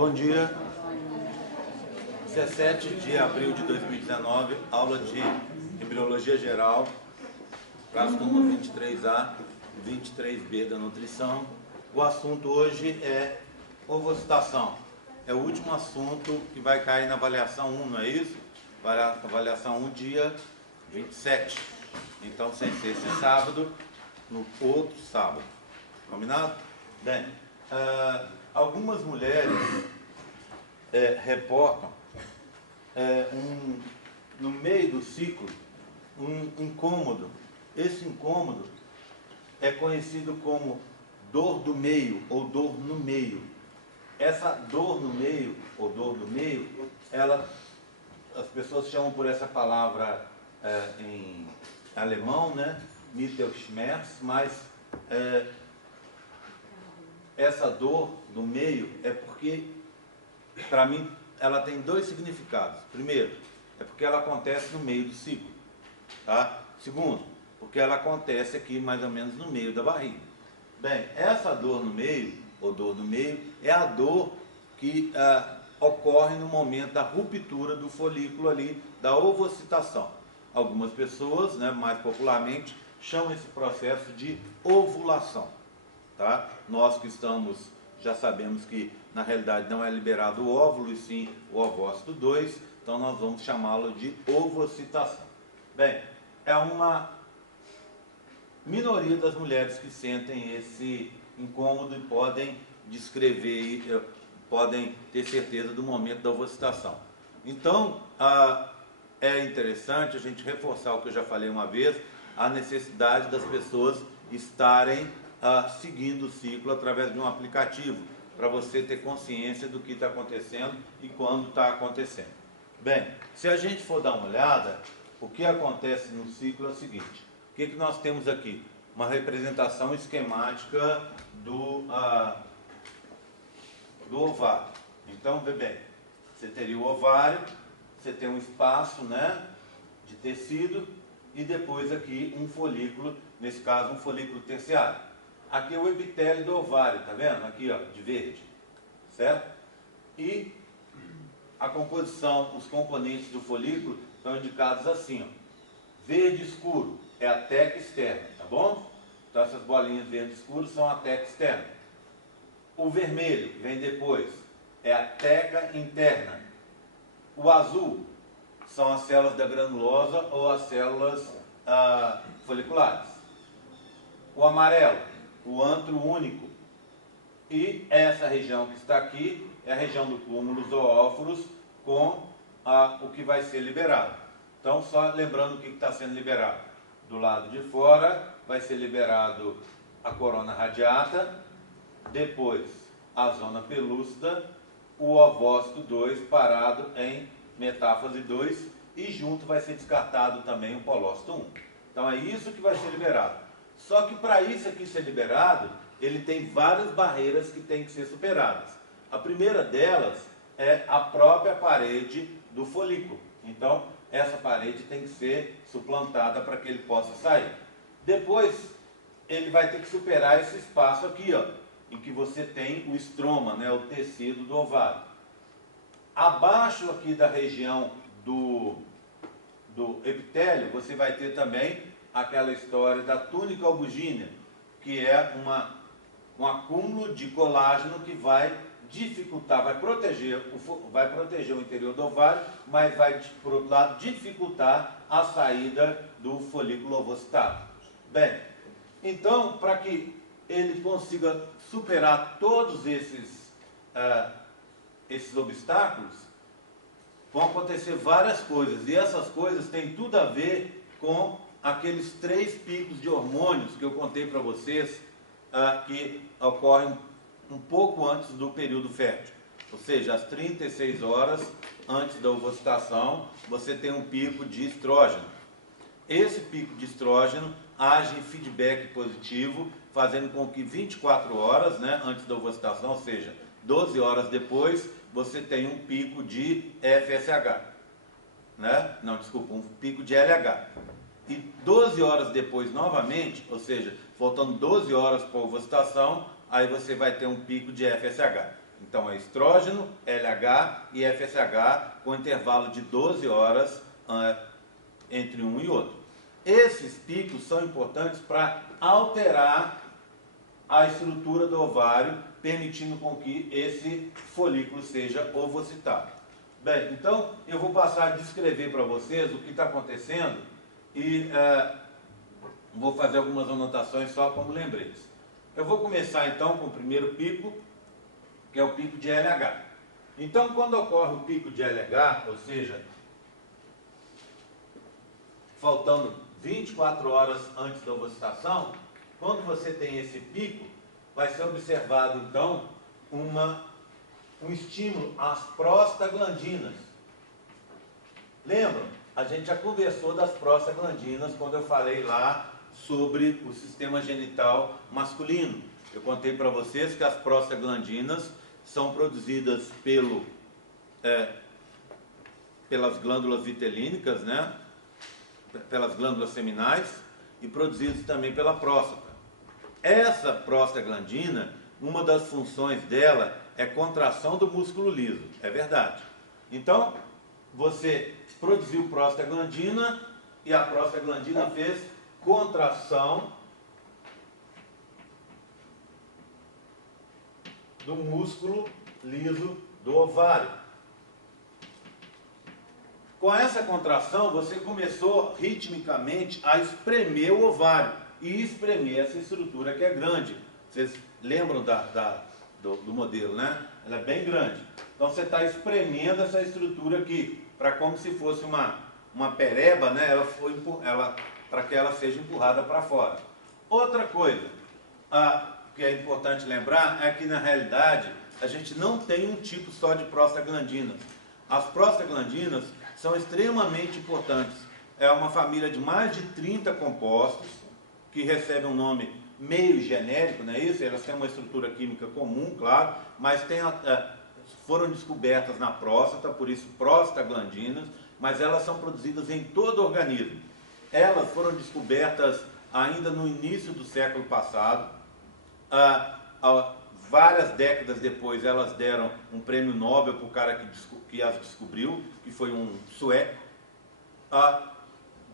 Bom dia, 17 de abril de 2019, aula de Embriologia Geral, para as turmas 23A e 23B da nutrição. O assunto hoje é ovocitação. É o último assunto que vai cair na avaliação 1, não é isso? Avaliação 1, dia 27. Então, sem ser esse sábado, no outro sábado. Combinado? Bem, algumas mulheres reportam no meio do ciclo um incômodo. Esse incômodo é conhecido como dor do meio ou dor no meio. Essa dor no meio ou dor do meio, as pessoas chamam por essa palavra em alemão, né? Mittelschmerz, mas essa dor no meio é porque, para mim, ela tem dois significados. Primeiro, é porque ela acontece no meio do ciclo. Tá? Segundo, porque ela acontece aqui mais ou menos no meio da barriga. Bem, essa dor no meio, ou dor do meio, é a dor que ocorre no momento da ruptura do folículo ali, da ovocitação. Algumas pessoas, né, mais popularmente, chamam esse processo de ovulação. Tá? Nós que já sabemos que na realidade não é liberado o óvulo, e sim o ovócito 2, então nós vamos chamá-lo de ovocitação. Bem, é uma minoria das mulheres que sentem esse incômodo e podem descrever, podem ter certeza do momento da ovocitação. Então, é interessante a gente reforçar o que eu já falei uma vez, a necessidade das pessoas estarem seguindo o ciclo através de um aplicativo, para você ter consciência do que está acontecendo e quando está acontecendo. Bem, se a gente for dar uma olhada, o que acontece no ciclo é o seguinte: o que nós temos aqui? Uma representação esquemática do ovário. Então, vê bem, você teria o ovário, você tem um espaço, né, de tecido e depois aqui um folículo, nesse caso um folículo terciário. Aqui é o epitélio do ovário, tá vendo? Aqui, ó, de verde, certo? E a composição, os componentes do folículo são indicados assim, ó. Verde escuro é a teca externa, tá bom? Então essas bolinhas verde escuro são a teca externa. O vermelho, que vem depois, é a teca interna. O azul são as células da granulosa ou as células foliculares. O amarelo, o antro único. E essa região que está aqui é a região do cúmulo zoóforos com o que vai ser liberado. Então, só lembrando o que está sendo liberado. Do lado de fora vai ser liberado a corona radiata, depois a zona pelúcida, o ovócito 2 parado em metáfase 2 e junto vai ser descartado também o polócito 1. Então é isso que vai ser liberado. Só que para isso aqui ser liberado, ele tem várias barreiras que têm que ser superadas. A primeira delas é a própria parede do folículo. Então, essa parede tem que ser suplantada para que ele possa sair. Depois, ele vai ter que superar esse espaço aqui, ó, em que você tem o estroma, né, o tecido do ovário. Abaixo aqui da região do epitélio, você vai ter também aquela história da túnica albugínea, que é um acúmulo de colágeno que vai dificultar, vai proteger o interior do ovário, mas vai, por outro lado, dificultar a saída do folículo ovocitado. Bem, então, para que ele consiga superar todos esses obstáculos, vão acontecer várias coisas, e essas coisas têm tudo a ver com aqueles 3 picos de hormônios que eu contei para vocês, que ocorrem um pouco antes do período fértil. Ou seja, às 36 horas antes da ovocitação, você tem um pico de estrógeno. Esse pico de estrógeno age em feedback positivo, fazendo com que 24 horas, né, antes da ovocitação, ou seja, 12 horas depois, você tenha um pico de FSH. Né? Não, desculpa, um pico de LH. E 12 horas depois, novamente, ou seja, faltando 12 horas para a ovocitação, aí você vai ter um pico de FSH. Então é estrógeno, LH e FSH com intervalo de 12 horas entre um e outro. Esses picos são importantes para alterar a estrutura do ovário, permitindo com que esse folículo seja ovocitado. Bem, então eu vou passar a descrever para vocês o que está acontecendo e vou fazer algumas anotações só como lembretes. Eu vou começar então com o primeiro pico, que é o pico de LH. Então, quando ocorre o pico de LH, ou seja, faltando 24 horas antes da ovocitação, quando você tem esse pico, vai ser observado então um estímulo às prostaglandinas. Lembram? A gente já conversou das prostaglandinas quando eu falei lá sobre o sistema genital masculino. Eu contei para vocês que as prostaglandinas são produzidas pelas glândulas vitelínicas, né? Pelas glândulas seminais e produzidas também pela próstata. Essa prostaglandina, uma das funções dela é contração do músculo liso, é verdade. Então, você produziu prostaglandina e a prostaglandina fez contração do músculo liso do ovário. Com essa contração, você começou ritmicamente a espremer o ovário e espremer essa estrutura que é grande. Vocês lembram do modelo, né? Ela é bem grande. Então você está espremendo essa estrutura aqui, para como se fosse uma pereba, né? Para que ela seja empurrada para fora. Outra coisa que é importante lembrar é que na realidade a gente não tem um tipo só de prostaglandinas. As prostaglandinas são extremamente importantes. É uma família de mais de 30 compostos que recebem um nome meio genérico, não é isso? Elas têm uma estrutura química comum, claro, mas foram descobertas na próstata, por isso prostaglandinas, mas elas são produzidas em todo o organismo. Elas foram descobertas ainda no início do século passado. Várias décadas depois, elas deram um prêmio Nobel para o cara que as descobriu, que foi um sueco.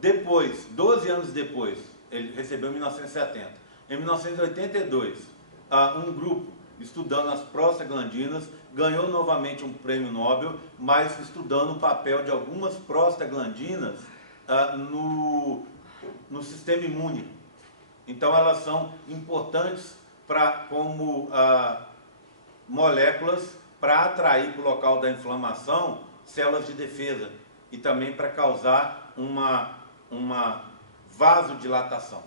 Depois, 12 anos depois, ele recebeu em 1970. Em 1982, um grupo estudando as prostaglandinas ganhou novamente um prêmio Nobel, mas estudando o papel de algumas prostaglandinas no sistema imune. Então elas são importantes como moléculas para atrair para o local da inflamação células de defesa e também para causar uma vasodilatação,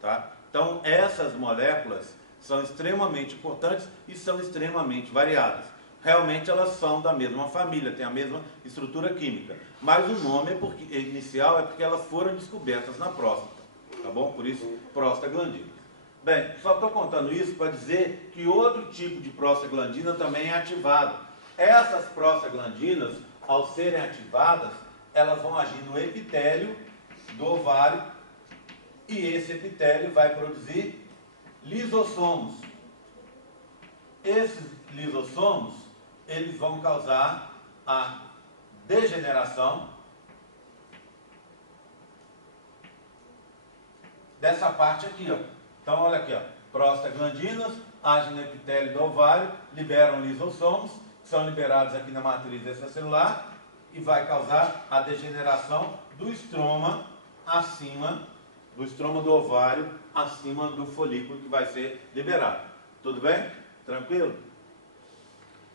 tá? Então essas moléculas são extremamente importantes e são extremamente variadas. Realmente elas são da mesma família, têm a mesma estrutura química, mas o nome inicial é porque elas foram descobertas na próstata, tá bom? Por isso prostaglandina. Bem, só estou contando isso para dizer que outro tipo de prostaglandina também é ativado. Essas prostaglandinas, ao serem ativadas, elas vão agir no epitélio do ovário e esse epitélio vai produzir lisossomos. Esses lisossomos, eles vão causar a degeneração dessa parte aqui, ó. Então, olha aqui, ó, prostaglandinas agem no epitélio do ovário, liberam lisossomos, que são liberados aqui na matriz extracelular e vai causar a degeneração do estroma do ovário, acima do folículo que vai ser liberado. Tudo bem? Tranquilo?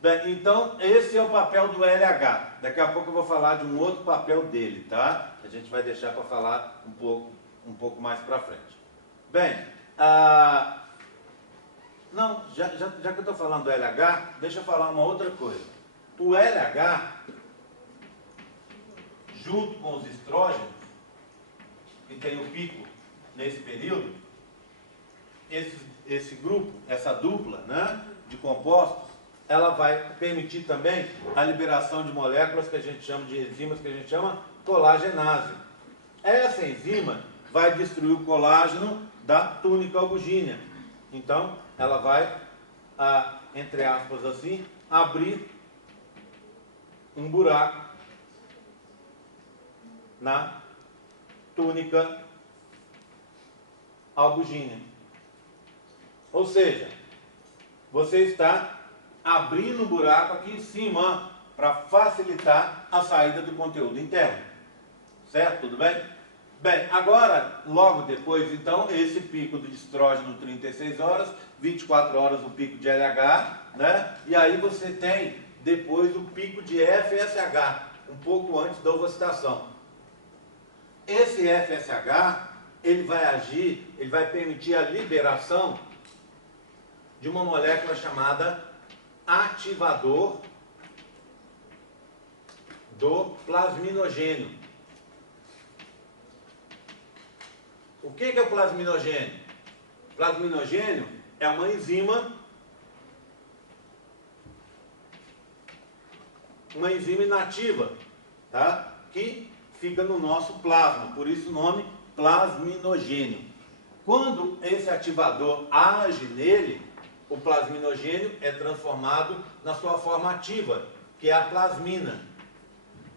Bem, então, esse é o papel do LH. Daqui a pouco eu vou falar de um outro papel dele, tá? A gente vai deixar para falar um pouco mais para frente. Bem, não, já que eu estou falando do LH, deixa eu falar uma outra coisa. O LH, junto com os estrógenos, que tem o pico nesse período, esse grupo, essa dupla, né, de compostos, ela vai permitir também a liberação de moléculas que a gente chama de enzimas, que a gente chama colagenase. Essa enzima vai destruir o colágeno da túnica albugínea. Então, ela vai entre aspas assim, abrir um buraco na túnica albugínea. Ou seja, você está abrindo um buraco aqui em cima para facilitar a saída do conteúdo interno. Certo? Tudo bem? Bem, agora, logo depois, então, esse pico de estrógeno 36 horas, 24 horas o pico de LH, né? E aí você tem depois o pico de FSH, um pouco antes da ovocitação. Esse FSH, ele vai agir, ele vai permitir a liberação de uma molécula chamada ativador do plasminogênio. O que é o plasminogênio? O plasminogênio é uma enzima inativa, tá? Que fica no nosso plasma, por isso o nome plasminogênio. Quando esse ativador age nele, o plasminogênio é transformado na sua forma ativa, que é a plasmina.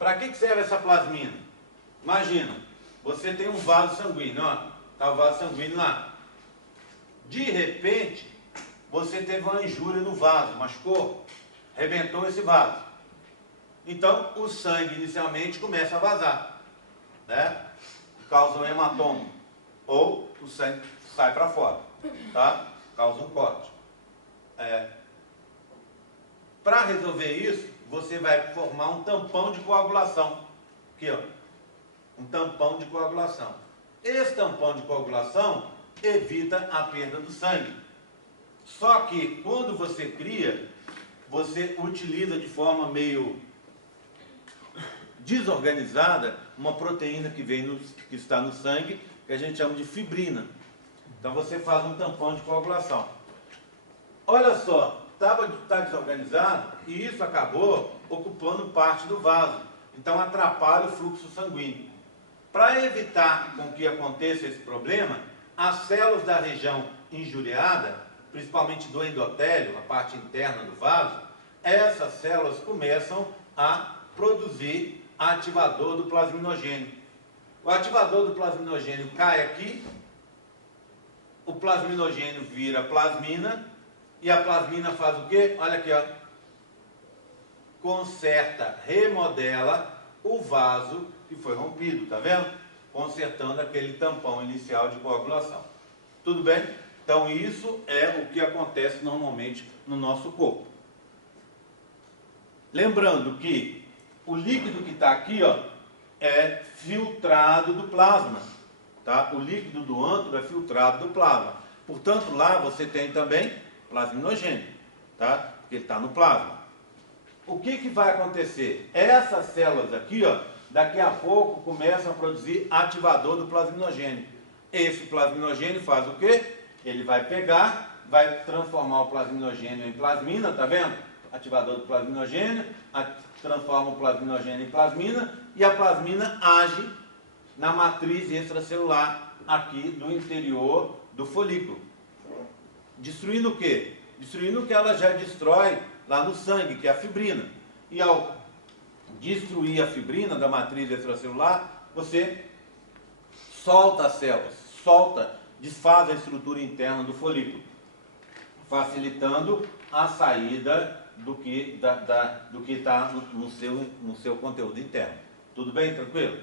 Para que serve essa plasmina? Imagina, você tem um vaso sanguíneo, ó, está o vaso sanguíneo lá. De repente, você teve uma injúria no vaso, machucou, arrebentou esse vaso. Então, o sangue inicialmente começa a vazar, né? Causa um hematoma, ou o sangue sai para fora, tá? Causa um corte. Para resolver isso, você vai formar um tampão de coagulação. Aqui, ó, um tampão de coagulação. Esse tampão de coagulação evita a perda do sangue. Só que quando você cria, você utiliza de forma meio desorganizada uma proteína que está no sangue, que a gente chama de fibrina. Então você faz um tampão de coagulação. Olha só, está desorganizado e isso acabou ocupando parte do vaso. Então atrapalha o fluxo sanguíneo. Para evitar com que aconteça esse problema, as células da região injuriada, principalmente do endotélio, a parte interna do vaso, essas células começam a produzir ativador do plasminogênio. O ativador do plasminogênio cai aqui, o plasminogênio vira plasmina, e a plasmina faz o quê? Olha aqui, ó. Conserta, remodela o vaso que foi rompido, tá vendo? Consertando aquele tampão inicial de coagulação. Tudo bem? Então isso é o que acontece normalmente no nosso corpo. Lembrando que o líquido que está aqui, ó, é filtrado do plasma, tá? O líquido do ântero é filtrado do plasma. Portanto, lá você tem também plasminogênio, tá? Porque ele está no plasma. O que vai acontecer? Essas células aqui, ó, daqui a pouco começam a produzir ativador do plasminogênio. Esse plasminogênio faz o quê? Ele vai pegar, vai transformar o plasminogênio em plasmina, tá vendo? Ativador do plasminogênio, transforma o plasminogênio em plasmina, e a plasmina age na matriz extracelular aqui do interior do folículo. Destruindo o quê? Destruindo o que ela já destrói lá no sangue, que é a fibrina. E ao destruir a fibrina da matriz extracelular, você solta as células, desfaz a estrutura interna do folículo, facilitando a saída do que está no seu conteúdo interno. Tudo bem? Tranquilo?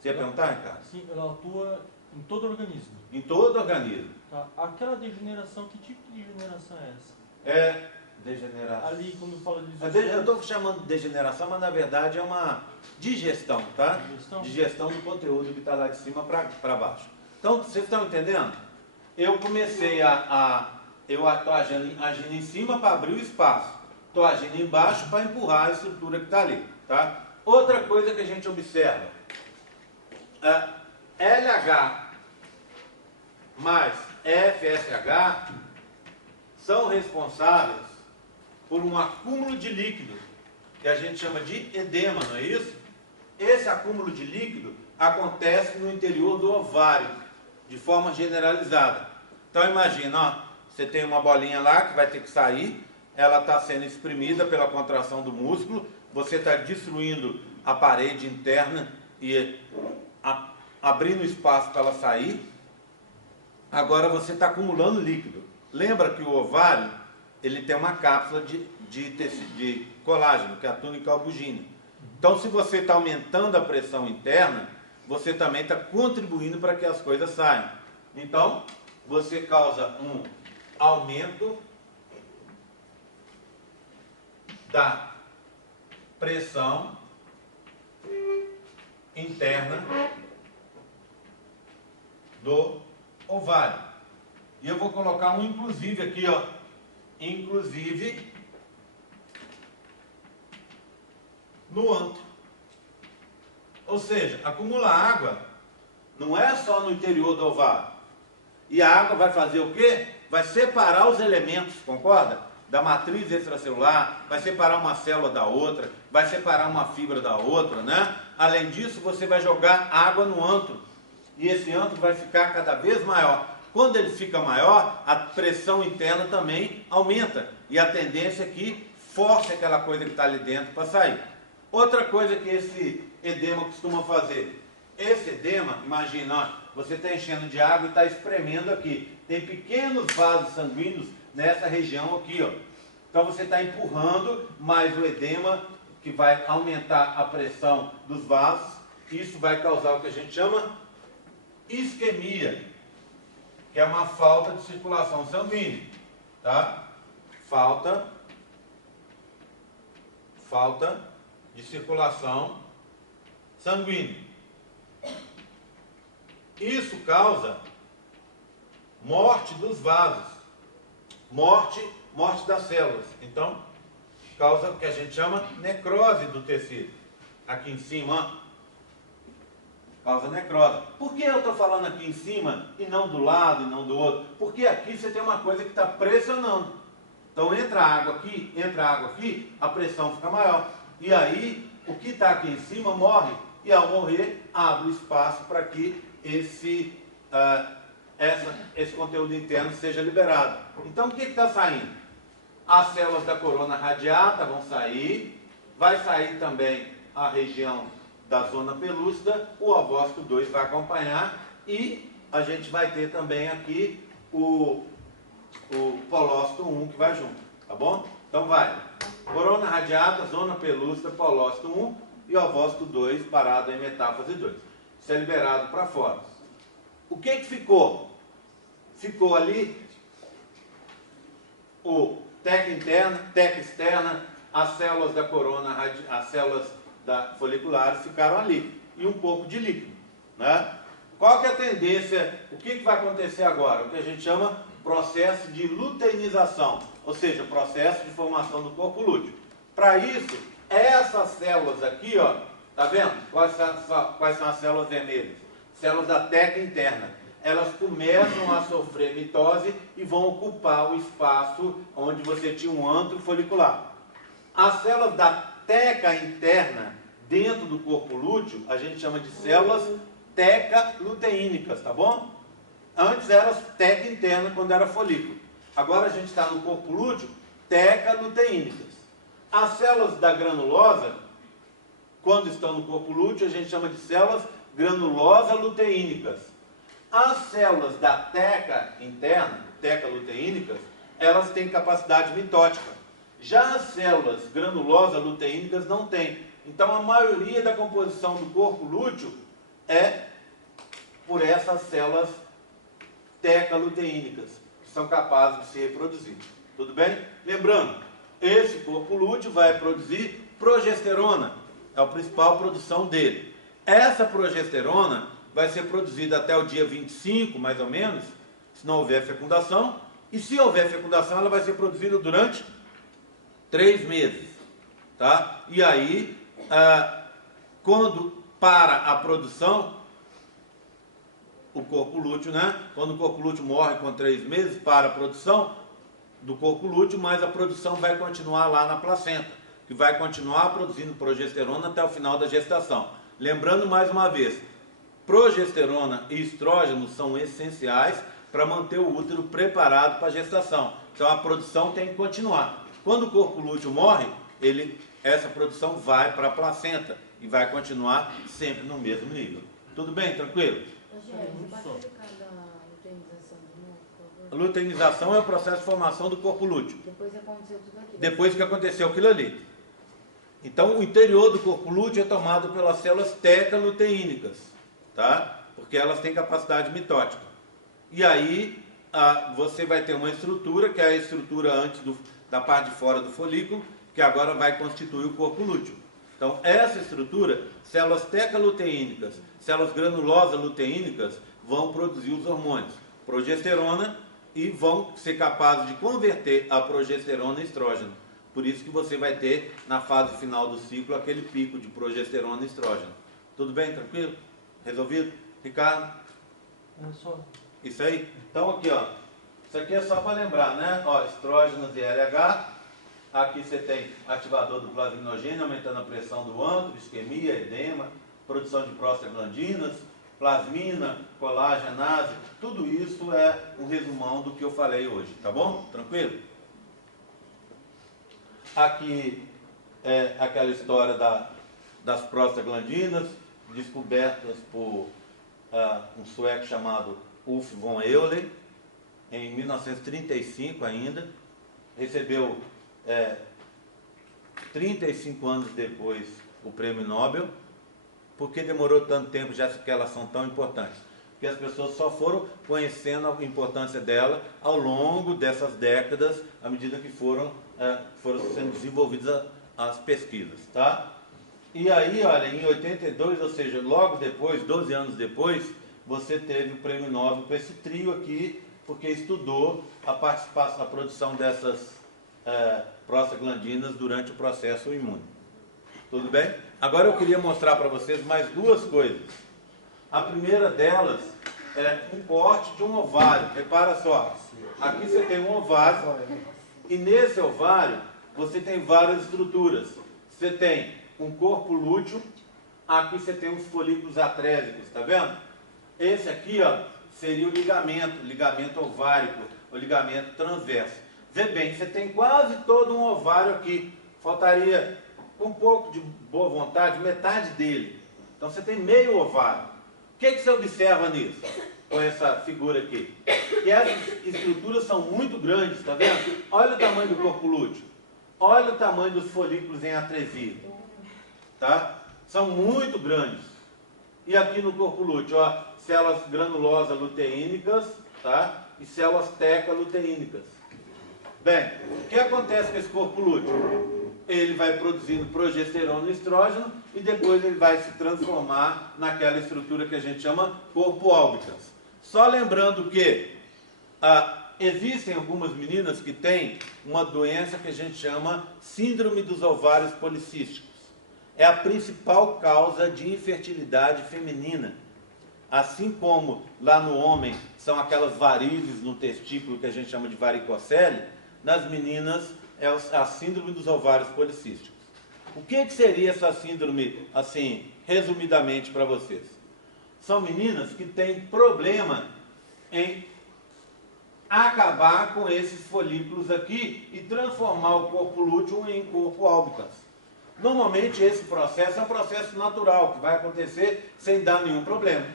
Você ia perguntar, Ricardo? Sim, ela atua em todo o organismo. Em todo organismo. Tá. Aquela degeneração, que tipo de degeneração é essa? É degeneração. Ali, quando fala de Eu estou chamando de degeneração, mas na verdade é uma digestão, tá? Digestão do conteúdo que está lá de cima para baixo. Então, vocês estão entendendo? Eu comecei eu estou agindo em cima para abrir o espaço. Estou agindo embaixo para empurrar a estrutura que está ali, tá? Outra coisa que a gente observa. LH mais FSH são responsáveis por um acúmulo de líquido, que a gente chama de edema, não é isso? Esse acúmulo de líquido acontece no interior do ovário, de forma generalizada. Então imagina, ó, você tem uma bolinha lá que vai ter que sair, ela está sendo exprimida pela contração do músculo, você está destruindo a parede interna e abrindo espaço para ela sair. Agora você está acumulando líquido. Lembra que o ovário, ele tem uma cápsula de colágeno, que é a túnica albugínea. Então, se você está aumentando a pressão interna, você também está contribuindo para que as coisas saiam. Então, você causa um aumento da pressão interna do ovário. E eu vou colocar um inclusive aqui, ó. Inclusive no antro. Ou seja, acumula água não é só no interior do ovário. E a água vai fazer o quê? Vai separar os elementos, concorda? Da matriz extracelular, vai separar uma célula da outra, vai separar uma fibra da outra, né? Além disso, você vai jogar água no antro. E esse antro vai ficar cada vez maior. Quando ele fica maior, a pressão interna também aumenta. E a tendência é que force aquela coisa que está ali dentro para sair. Outra coisa que esse edema costuma fazer. Esse edema, imagina, ó, você está enchendo de água e está espremendo aqui. Tem pequenos vasos sanguíneos nessa região aqui, ó. Então você está empurrando mais o edema, que vai aumentar a pressão dos vasos. Isso vai causar o que a gente chama isquemia, que é uma falta de circulação sanguínea, tá? Falta de circulação sanguínea. Isso causa morte dos vasos, morte das células. Então, causa o que a gente chama necrose do tecido. Aqui em cima, ó, causa necrose. Por que eu estou falando aqui em cima e não do lado e não do outro? Porque aqui você tem uma coisa que está pressionando. Então entra água aqui, a pressão fica maior. E aí, o que está aqui em cima morre. E ao morrer, abre espaço para que esse conteúdo interno seja liberado. Então o que está saindo? As células da corona radiata vão sair, vai sair também a região da zona pelúcida, o ovócito 2 vai acompanhar e a gente vai ter também aqui o polócito 1 que vai junto, tá bom? Então vai, corona radiata, zona pelúcida, polócito 1 e ovócito 2 parado em metáfase 2. Isso é liberado para fora. O que ficou? Ficou ali o teca interna, teca externa, as células da corona, as células foliculares ficaram ali. E um pouco de líquido, né? Qual que é a tendência? O que vai acontecer agora? O que a gente chama processo de luteinização, ou seja, processo de formação do corpo lúteo. Para isso, essas células aqui, ó, tá vendo? Quais são as células vermelhas? Células da teca interna. Elas começam a sofrer mitose e vão ocupar o espaço onde você tinha um antro folicular. As células da teca interna dentro do corpo lúteo, a gente chama de células teca-luteínicas, tá bom? Antes eram teca interna quando era folículo. Agora a gente está no corpo lúteo, teca-luteínicas. As células da granulosa, quando estão no corpo lúteo, a gente chama de células granulosa-luteínicas. As células da teca interna, teca-luteínicas, elas têm capacidade mitótica. Já as células granulosa-luteínicas não têm. Então a maioria da composição do corpo lúteo é por essas células teca-luteínicas, que são capazes de se reproduzir. Tudo bem? Lembrando, esse corpo lúteo vai produzir progesterona, é a principal produção dele. Essa progesterona vai ser produzida até o dia 25, mais ou menos, se não houver fecundação, e se houver fecundação, ela vai ser produzida durante 3 meses, tá? E aí, quando para a produção, o corpo lúteo, né? Quando o corpo lúteo morre com 3 meses, para a produção do corpo lúteo, mas a produção vai continuar lá na placenta, que vai continuar produzindo progesterona até o final da gestação. Lembrando mais uma vez, progesterona e estrógeno são essenciais para manter o útero preparado para a gestação. Então a produção tem que continuar. Quando o corpo lúteo morre, essa produção vai para a placenta e vai continuar sempre no mesmo nível. Tudo bem? Tranquilo? Você pode explicar da luteinização de novo, por favor? A luteinização é o processo de formação do corpo lúteo. Depois que aconteceu tudo aquilo. Depois que aconteceu aquilo ali. Então, o interior do corpo lúteo é tomado pelas células tetraluteínicas, tá? Porque elas têm capacidade mitótica. E aí, você vai ter uma estrutura, que é a estrutura antes da parte de fora do folículo, que agora vai constituir o corpo lúteo. Então, essa estrutura, células tetraluteínicas, células granulosas luteínicas, vão produzir os hormônios progesterona e vão ser capazes de converter a progesterona em estrógeno. Por isso que você vai ter, na fase final do ciclo, aquele pico de progesterona e estrógeno. Tudo bem? Tranquilo? Resolvido? Ricardo? É só. Isso aí? Então aqui, ó. Isso aqui é só para lembrar, né? Ó, estrógenos e LH. Aqui você tem ativador do plasminogênio, aumentando a pressão do âmato, isquemia, edema, produção de prostaglandinas, plasmina, colagenase. Tudo isso é um resumão do que eu falei hoje, tá bom? Tranquilo? Aqui é aquela história das prostaglandinas, descobertas por um sueco chamado Ulf von Euler, em 1935 ainda. Recebeu 35 anos depois o prêmio Nobel. Por que demorou tanto tempo, já que elas são tão importantes? Porque as pessoas só foram conhecendo a importância dela ao longo dessas décadas, à medida que foram sendo desenvolvidas as pesquisas, tá? E aí, olha, em 82, ou seja, logo depois, 12 anos depois, você teve o prêmio Nobel para esse trio aqui, porque estudou a participação, a produção dessas prostaglandinas durante o processo imune. Tudo bem? Agora eu queria mostrar para vocês mais duas coisas. A primeira delas é um corte de um ovário. Repara só, aqui você tem um ovário, e nesse ovário você tem várias estruturas. Você tem um corpo lúteo, aqui você tem uns folículos atrésicos, tá vendo? Esse aqui, ó, seria o ligamento ovárico, o ligamento transverso. Vê bem, você tem quase todo um ovário aqui. Faltaria, com um pouco de boa vontade, metade dele. Então você tem meio ovário. O que você observa nisso? Com essa figura aqui? Que essas estruturas são muito grandes, tá vendo? Olha o tamanho do corpo lúteo. Olha o tamanho dos folículos em atresia. Tá? São muito grandes. E aqui no corpo lúteo, ó, células granulosas luteínicas, tá? E células tetraluteínicas. Bem, o que acontece com esse corpo lúteo? Ele vai produzindo progesterona e estrógeno e depois ele vai se transformar naquela estrutura que a gente chama corpo albicans. Só lembrando que existem algumas meninas que têm uma doença que a gente chama síndrome dos ovários policísticos. É a principal causa de infertilidade feminina. Assim como lá no homem são aquelas varizes no testículo que a gente chama de varicocele, nas meninas é a síndrome dos ovários policísticos. O que seria essa síndrome, assim, resumidamente para vocês? São meninas que têm problema em acabar com esses folículos aqui e transformar o corpo lúteo em corpo albicans. Normalmente esse processo é um processo natural, que vai acontecer sem dar nenhum problema.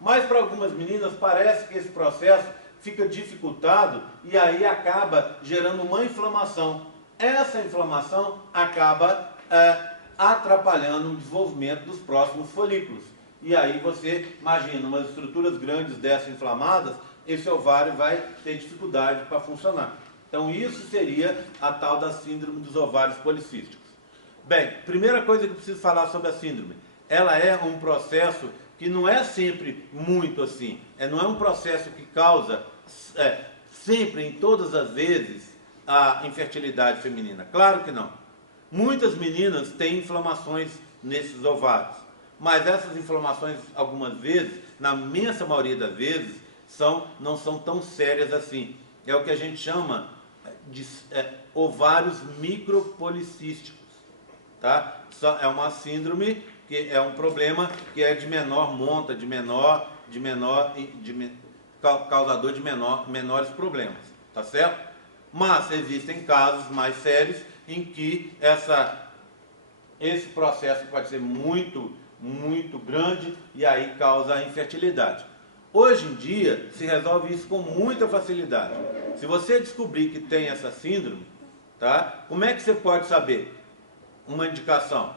Mas para algumas meninas parece que esse processo fica dificultado e aí acaba gerando uma inflamação. Essa inflamação acaba atrapalhando o desenvolvimento dos próximos folículos. E aí você imagina, umas estruturas grandes dessas inflamadas, esse ovário vai ter dificuldade para funcionar. Então isso seria a tal da síndrome dos ovários policísticos. Bem, primeira coisa que eu preciso falar sobre a síndrome. Ela é um processo que não é sempre muito assim. Não é um processo que causa sempre, em todas as vezes, a infertilidade feminina. Claro que não. Muitas meninas têm inflamações nesses ovários. Mas essas inflamações, algumas vezes, na imensa maioria das vezes, não são tão sérias assim. É o que a gente chama de ovários micropolicísticos. Tá? É uma síndrome que é um problema que é de menor monta, causador de menores problemas, tá certo? Mas existem casos mais sérios em que esse processo pode ser muito grande e aí causa infertilidade. Hoje em dia, se resolve isso com muita facilidade. Se você descobrir que tem essa síndrome, tá? Como é que você pode saber? Uma indicação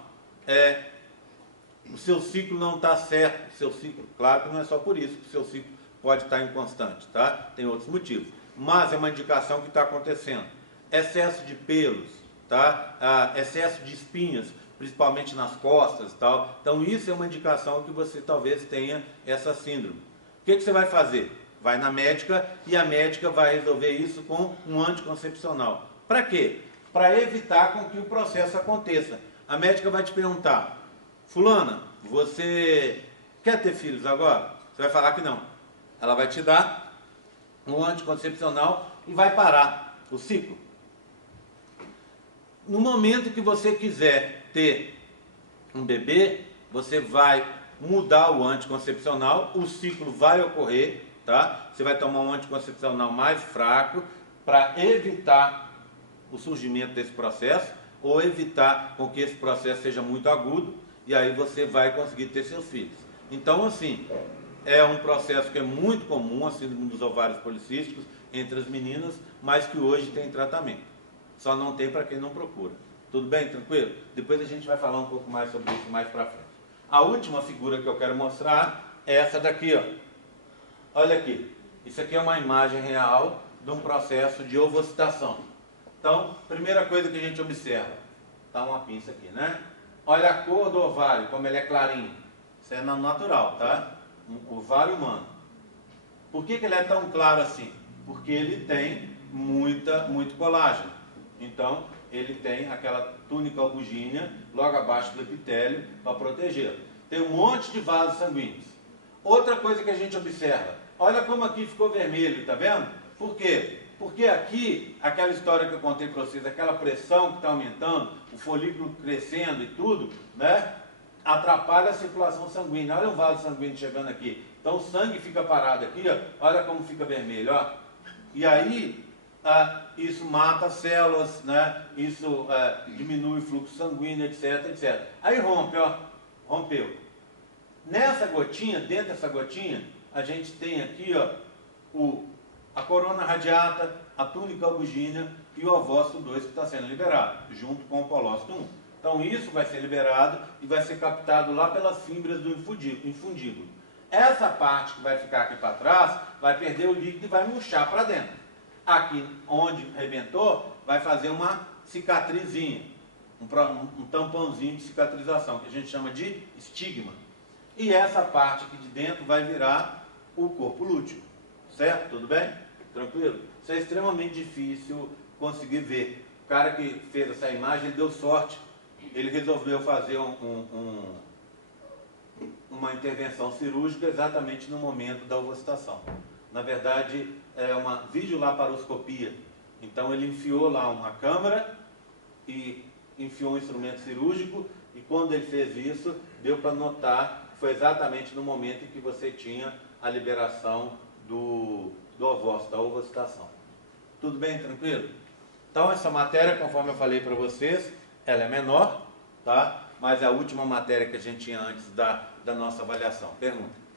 o seu ciclo não está certo, o seu ciclo, claro que não é só por isso que o seu ciclo pode estar inconstante, tá? Tem outros motivos, mas é uma indicação que está acontecendo. Excesso de pelos, tá? Excesso de espinhas, principalmente nas costas e tal. Então isso é uma indicação que você talvez tenha essa síndrome. O que você vai fazer? Vai na médica e a médica vai resolver isso com um anticoncepcional. Para quê? Para evitar com que o processo aconteça. A médica vai te perguntar: fulana, você quer ter filhos agora? Você vai falar que não. Ela vai te dar um anticoncepcional e vai parar o ciclo. No momento que você quiser ter um bebê, você vai mudar o anticoncepcional, o ciclo vai ocorrer, tá? Você vai tomar um anticoncepcional mais fraco para evitar o surgimento desse processo ou evitar com que esse processo seja muito agudo e aí você vai conseguir ter seus filhos. Então, assim, é um processo que é muito comum, a síndrome dos ovários policísticos entre as meninas, mas que hoje tem tratamento. Só não tem para quem não procura. Tudo bem? Tranquilo? Depois a gente vai falar um pouco mais sobre isso mais para frente. A última figura que eu quero mostrar é essa daqui, ó. Olha aqui. Isso aqui é uma imagem real de um processo de ovocitação. Então, primeira coisa que a gente observa. Tá uma pinça aqui, né? Olha a cor do ovário, como ele é clarinho. Isso é natural, tá? Um ovário humano. Por que ele é tão claro assim? Porque ele tem muito colágeno. Então, ele tem aquela túnica albugínea logo abaixo do epitélio para protegê-lo. Tem um monte de vasos sanguíneos. Outra coisa que a gente observa, olha como aqui ficou vermelho, tá vendo? Por quê? Porque aqui, aquela história que eu contei para vocês, aquela pressão que está aumentando, o folículo crescendo e tudo, né? Atrapalha a circulação sanguínea. Olha um vaso sanguíneo chegando aqui. Então o sangue fica parado aqui, ó. Olha como fica vermelho, ó. E aí, isso mata células, né? Isso diminui o fluxo sanguíneo, etc, etc. Aí rompe, ó. Rompeu. Nessa gotinha, dentro dessa gotinha, a gente tem aqui, ó, a corona radiata, a túnica albugínea e o ovócito 2 que está sendo liberado, junto com o polócito 1. Então isso vai ser liberado e vai ser captado lá pelas fibras do infundíbulo. Essa parte que vai ficar aqui para trás, vai perder o líquido e vai murchar para dentro. Aqui onde arrebentou, vai fazer uma cicatrizinha, um tampãozinho de cicatrização, que a gente chama de estigma. E essa parte aqui de dentro vai virar o corpo lúteo. Certo? Tudo bem? Tranquilo? Isso é extremamente difícil conseguir ver. O cara que fez essa imagem, ele deu sorte. Ele resolveu fazer uma intervenção cirúrgica exatamente no momento da ovocitação. Na verdade, é uma videolaparoscopia. Então ele enfiou lá uma câmera e enfiou um instrumento cirúrgico e quando ele fez isso, deu para notar que foi exatamente no momento em que você tinha a liberação do ovócito, da ovocitação. Tudo bem? Tranquilo? Então essa matéria, conforme eu falei para vocês, ela é menor, tá? Mas é a última matéria que a gente tinha antes da nossa avaliação. Pergunta.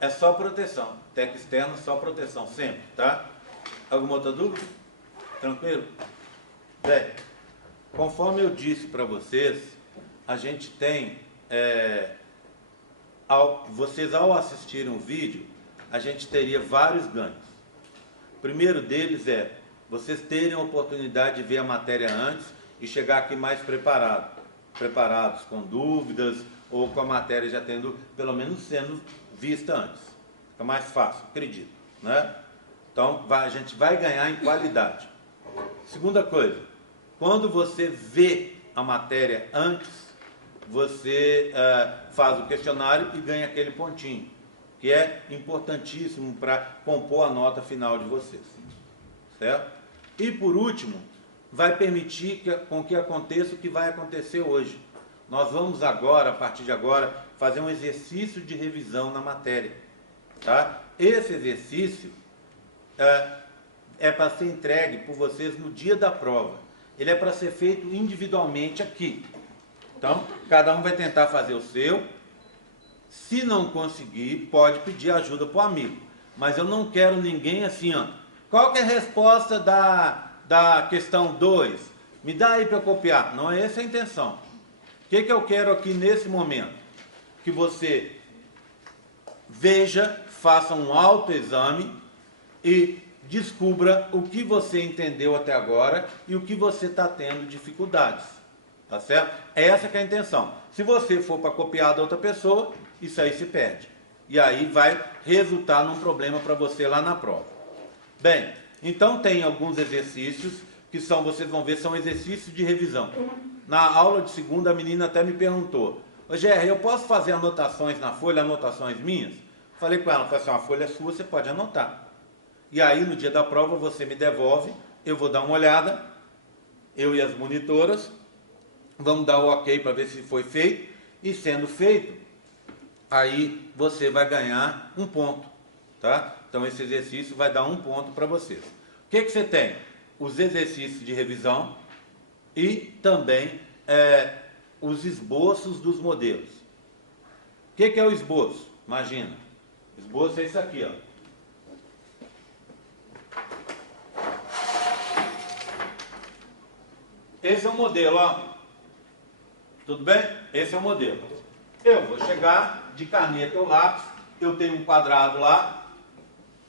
É só proteção. Teco externo, só proteção, sempre, tá? Alguma outra dúvida? Tranquilo? Bem, conforme eu disse para vocês, a gente tem... Vocês ao assistirem o vídeo, a gente teria vários ganhos. O primeiro deles é vocês terem a oportunidade de ver a matéria antes e chegar aqui mais preparados, com dúvidas ou com a matéria já tendo, pelo menos sendo vista antes. Fica mais fácil, acredito, né? Então a gente vai ganhar em qualidade. Segunda coisa, quando você vê a matéria antes, você faz o questionário e ganha aquele pontinho, que é importantíssimo para compor a nota final de vocês. Certo? E por último, vai permitir com que aconteça o que vai acontecer hoje. Nós vamos agora, a partir de agora, fazer um exercício de revisão na matéria. Tá? Esse exercício é para ser entregue por vocês no dia da prova. Ele é para ser feito individualmente aqui. Então, cada um vai tentar fazer o seu. Se não conseguir, pode pedir ajuda para o amigo. Mas eu não quero ninguém assim, ó. Qual que é a resposta da questão 2? Me dá aí para copiar. Não é essa a intenção. O que eu quero aqui nesse momento? Que você veja, faça um autoexame e descubra o que você entendeu até agora e o que você está tendo dificuldades. Tá certo? Essa que é a intenção. Se você for para copiar da outra pessoa, isso aí se perde. E aí vai resultar num problema para você lá na prova. Bem, então tem alguns exercícios que são, vocês vão ver, são exercícios de revisão. Na aula de segunda, a menina até me perguntou: ô Gerry, eu posso fazer anotações na folha, anotações minhas? Falei com ela, falei assim, a folha é sua, você pode anotar. E aí, no dia da prova, você me devolve, eu vou dar uma olhada, eu e as monitoras, vamos dar o ok para ver se foi feito, e sendo feito, aí você vai ganhar um ponto, tá? Então, esse exercício vai dar um ponto para vocês. O que você tem? Os exercícios de revisão e também os esboços dos modelos. O que é o esboço? Imagina, esboço é isso aqui, ó. Esse é o modelo, ó. Tudo bem? Esse é o modelo. Eu vou chegar de caneta ou lápis, eu tenho um quadrado lá,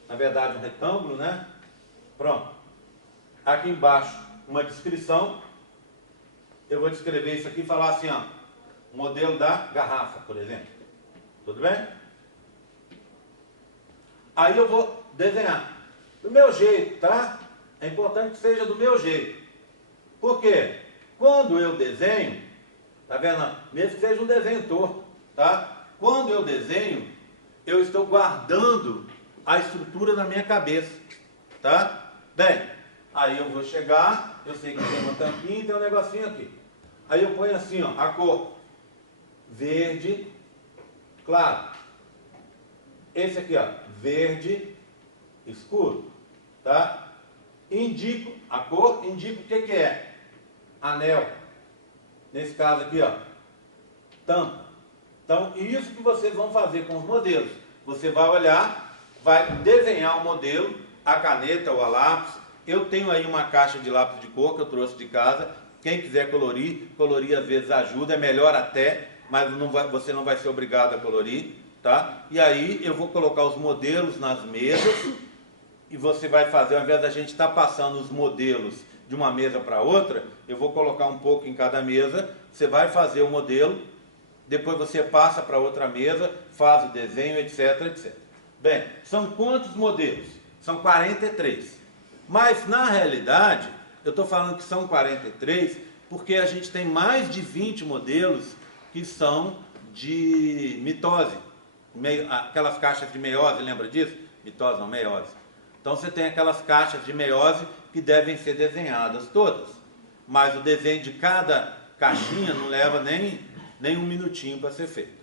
na verdade um retângulo, né? Pronto. Aqui embaixo, uma descrição. Eu vou descrever isso aqui e falar assim, ó. O modelo da garrafa, por exemplo. Tudo bem? Aí eu vou desenhar. Do meu jeito, tá? É importante que seja do meu jeito. Por quê? Quando eu desenho, tá vendo? Mesmo que seja um desenho torto, tá? Quando eu desenho, eu estou guardando a estrutura na minha cabeça, tá? Bem, aí eu vou chegar, eu sei que tem uma tampinha e tem um negocinho aqui. Aí eu ponho assim, ó, a cor verde, claro. Esse aqui, ó, verde escuro, tá? Indico a cor, indico o que é? Anel. Nesse caso aqui, ó, tampa. Então, isso que vocês vão fazer com os modelos. Você vai olhar, vai desenhar o modelo, a caneta ou a lápis. Eu tenho aí uma caixa de lápis de cor que eu trouxe de casa. Quem quiser colorir às vezes ajuda, é melhor até, mas você não vai ser obrigado a colorir, tá? E aí eu vou colocar os modelos nas mesas e você vai fazer, ao invés da gente estar passando os modelos de uma mesa para outra, eu vou colocar um pouco em cada mesa, você vai fazer o modelo, depois você passa para outra mesa, faz o desenho, etc, etc. Bem, são quantos modelos? São 43. Mas, na realidade, eu estou falando que são 43 porque a gente tem mais de 20 modelos que são de mitose. Aquelas caixas de meiose, lembra disso? Mitose não, meiose. Então você tem aquelas caixas de meiose que devem ser desenhadas todas. Mas o desenho de cada caixinha não leva nem um minutinho para ser feito.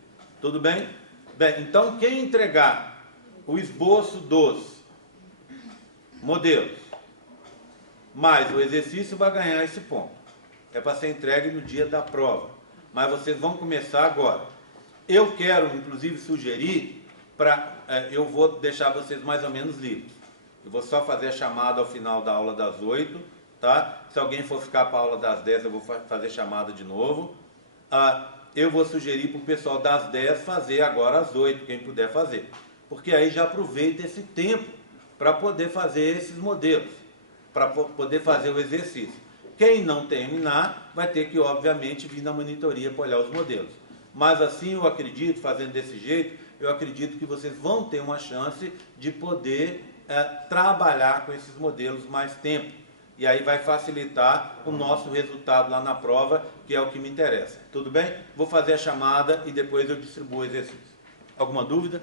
Tudo bem? Bem, então quem entregar o esboço dos modelos mais o exercício vai ganhar esse ponto. É para ser entregue no dia da prova. Mas vocês vão começar agora. Eu quero, inclusive, sugerir eu vou deixar vocês mais ou menos livres. Eu vou só fazer a chamada ao final da aula das 8, tá? Se alguém for ficar para a aula das 10, eu vou fazer chamada de novo. Eu vou sugerir para o pessoal das 10 fazer agora às 8, quem puder fazer. Porque aí já aproveita esse tempo para poder fazer esses modelos, para poder fazer o exercício. Quem não terminar, vai ter que, obviamente, vir na monitoria para olhar os modelos. Mas assim, eu acredito, fazendo desse jeito, eu acredito que vocês vão ter uma chance de poder trabalhar com esses modelos mais tempo. E aí vai facilitar o nosso resultado lá na prova, que é o que me interessa. Tudo bem? Vou fazer a chamada e depois eu distribuo o exercício. Alguma dúvida?